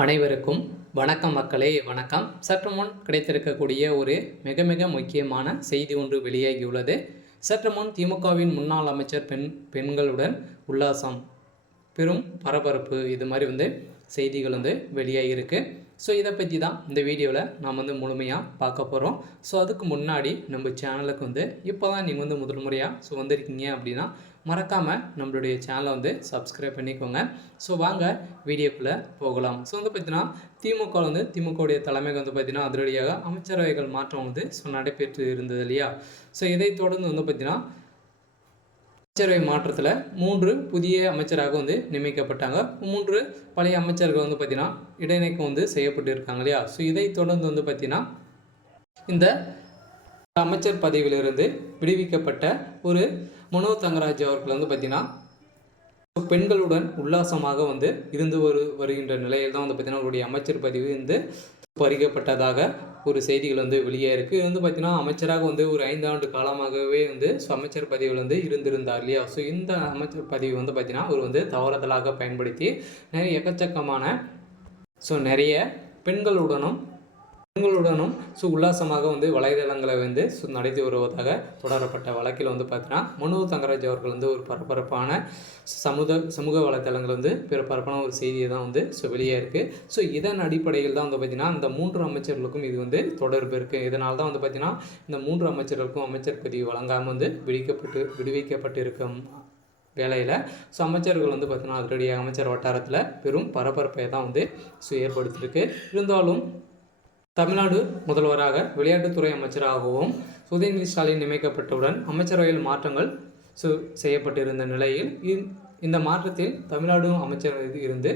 அனைவருக்கும் வணக்கம் மக்களே, வணக்கம். சற்று முன் கிடைத்திருக்கக்கூடிய ஒரு மிக மிக முக்கியமான செய்தி ஒன்று வெளியாகியுள்ளது. சற்று முன் திமுகவின் முன்னாள் அமைச்சர் பெண்களுடன் உல்லாசம், பெரும் பரபரப்பு, இது மாதிரி செய்திகள் வெளியாகியிருக்கு. ஸோ இதை பற்றி தான் இந்த வீடியோவில் நாம் முழுமையாக பார்க்க போகிறோம். ஸோ அதுக்கு முன்னாடி நம்ம சேனலுக்கு இப்போ தான் நீங்கள் முதல் முறையாக வந்திருக்கீங்க அப்படின்னா மறக்காமல் நம்மளுடைய சேனலை சப்ஸ்கிரைப் பண்ணிக்கோங்க. ஸோ வாங்க வீடியோக்குள்ளே போகலாம். ஸோ பார்த்தீங்கன்னா திமுகவுடைய தலைமைக்கு பார்த்தீங்கன்னா அதிரடியாக அமைச்சரவைகள் மாற்றம் நடைபெற்று இருந்தது இல்லையா. ஸோ இதை தொடர்ந்து பார்த்தீங்கன்னா அமைச்சரவை மாற்றத்தில் 3 புதிய அமைச்சராக நியமிக்கப்பட்டாங்க. 3 பழைய அமைச்சர்கள் பார்த்தீங்கன்னா இடைநீக்கம் செய்யப்பட்டு இருக்காங்க இல்லையா. ஸோ இதை தொடர்ந்து பார்த்தீங்கன்னா இந்த அமைச்சர் பதவியிலிருந்து விடுவிக்கப்பட்ட ஒரு மனோஜ் தங்கராஜ் அவர்கள் பார்த்தீங்கன்னா பெண்களுடன் உல்லாசமாக இருந்து வருகின்ற நிலையில் தான் பார்த்தீங்கன்னா அவருடைய அமைச்சர் பதவி பறிக்கப்பட்டதாக ஒரு செய்திகள் வெளியே இருக்குது. இது பார்த்தீங்கன்னா அமைச்சராக ஒரு 5 ஆண்டு காலமாகவே அமைச்சர் பதவியில் இருந்திருந்தார் இல்லையா. ஸோ இந்த அமைச்சர் பதவி பார்த்தீங்கன்னா அவர் தவறுதலாக பயன்படுத்தி நிறைய எக்கச்சக்கமான நிறைய பெண்களுடனும் உல்லாசமாக வலைதளங்களை நடத்தி வருவதாக தொடரப்பட்ட வழக்கில் பார்த்தீங்கன்னா மனோஜ் தங்கராஜ் அவர்கள் ஒரு பரபரப்பான சமூக வலைதளங்கள் பரப்பான ஒரு செய்தியை தான் வெளியே இருக்குது. ஸோ இதன் அடிப்படையில் தான் பார்த்தீங்கன்னா இந்த 3 அமைச்சர்களுக்கும் இது தொடர்பு இருக்குது. இதனால் தான் பார்த்தீங்கன்னா இந்த 3 அமைச்சர்களுக்கும் அமைச்சர் பதவி வழங்காமல் விடுவிக்கப்பட்டு இருக்கும் வேலையில் அமைச்சர்கள் பார்த்தீங்கன்னா அதிரடியாக அமைச்சர் வட்டாரத்தில் பெரும் பரபரப்பை தான் ஏற்படுத்தியிருக்கு. இருந்தாலும் தமிழ்நாடு முதல்வராக விளையாட்டுத்துறை அமைச்சராகவும் உதயநிதி ஸ்டாலின் நியமிக்கப்பட்டவுடன் அமைச்சரவையில் மாற்றங்கள் செய்யப்பட்டிருந்த நிலையில் இந்த மாற்றத்தில் தமிழ்நாடு அமைச்சரவையில் இருந்து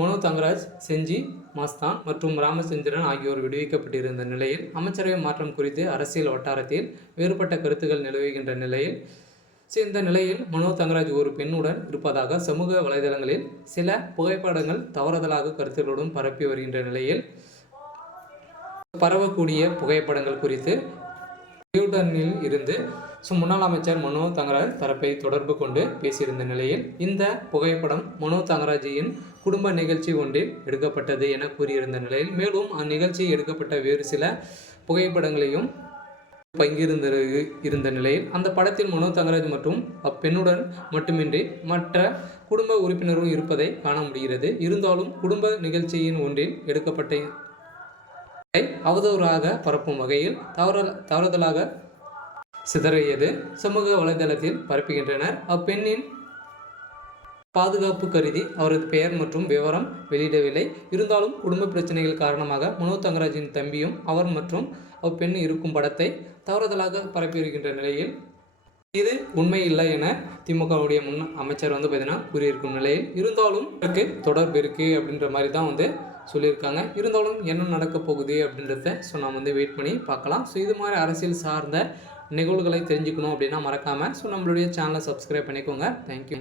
மனோஜ் தங்கராஜ், செஞ்சி மாஸ்தான் மற்றும் ராமச்சந்திரன் ஆகியோர் விடுவிக்கப்பட்டிருந்த நிலையில் அமைச்சரவை மாற்றம் குறித்து அரசியல் வட்டாரத்தில் வேறுபட்ட கருத்துக்கள் நிலவுகின்ற நிலையில் இந்த நிலையில் மனோஜ் தங்கராஜ் ஒரு பெண்ணுடன் இருப்பதாக சமூக வலைதளங்களில் சில புகைப்படங்கள் தவறுதலாக கருத்துக்களுடன் பரப்பி வருகின்ற நிலையில் பரவக்கூடிய புகைப்படங்கள் குறித்து நியூடனில் இருந்து முன்னாள் அமைச்சர் மனோஜ் தங்கராஜ் தரப்பை தொடர்பு கொண்டு பேசியிருந்த நிலையில் இந்த புகைப்படம் மனோஜ் தங்கராஜின் குடும்ப நிகழ்ச்சி ஒன்றில் எடுக்கப்பட்டது என கூறியிருந்த நிலையில் மேலும் அந்நிகழ்ச்சியில் எடுக்கப்பட்ட வேறு சில புகைப்படங்களையும் பங்கிருந்த நிலையில் அந்த படத்தில் மனோஜ் தங்கராஜ் மற்றும் அப்பெண்ணுடன் மட்டுமின்றி மற்ற குடும்ப உறுப்பினரும் இருப்பதை காண முடிகிறது. இருந்தாலும் குடும்ப நிகழ்ச்சியின் ஒன்றில் எடுக்கப்பட்ட அவதூறாக பரப்பும் வகையில் தவறுதலாக சிதறியது சமூக வலைதளத்தில் பரப்புகின்றனர். அப்பெண்ணின் பாதுகாப்பு கருதி அவரது பெயர் மற்றும் விவரம் வெளியிடவில்லை. இருந்தாலும் குடும்ப பிரச்சனைகள் காரணமாக மனோஜ் தங்கராஜின் தம்பியும் அவர் மற்றும் அப்பெண் இருக்கும் படத்தை தவறுதலாக பரப்பி வருகின்ற நிலையில் இது உண்மை இல்லை என திமுகவுடைய முன் அமைச்சர் பார்த்தீங்கன்னா கூறியிருக்கும் நிலையில் இருந்தாலும் தொடர்பு இருக்குது அப்படின்ற மாதிரி தான் சொல்லியிருக்காங்க. இருந்தாலும் என்ன நடக்க போகுது அப்படின்றத நாம் வெயிட் பண்ணி பார்க்கலாம். ஸோ இது மாதிரி அரசியல் சார்ந்த நிகழ்வுகளை தெரிஞ்சுக்கணும் அப்படின்னா மறக்காமல் நம்மளுடைய சேனலை சப்ஸ்கிரைப் பண்ணிக்கோங்க. தேங்க்யூ.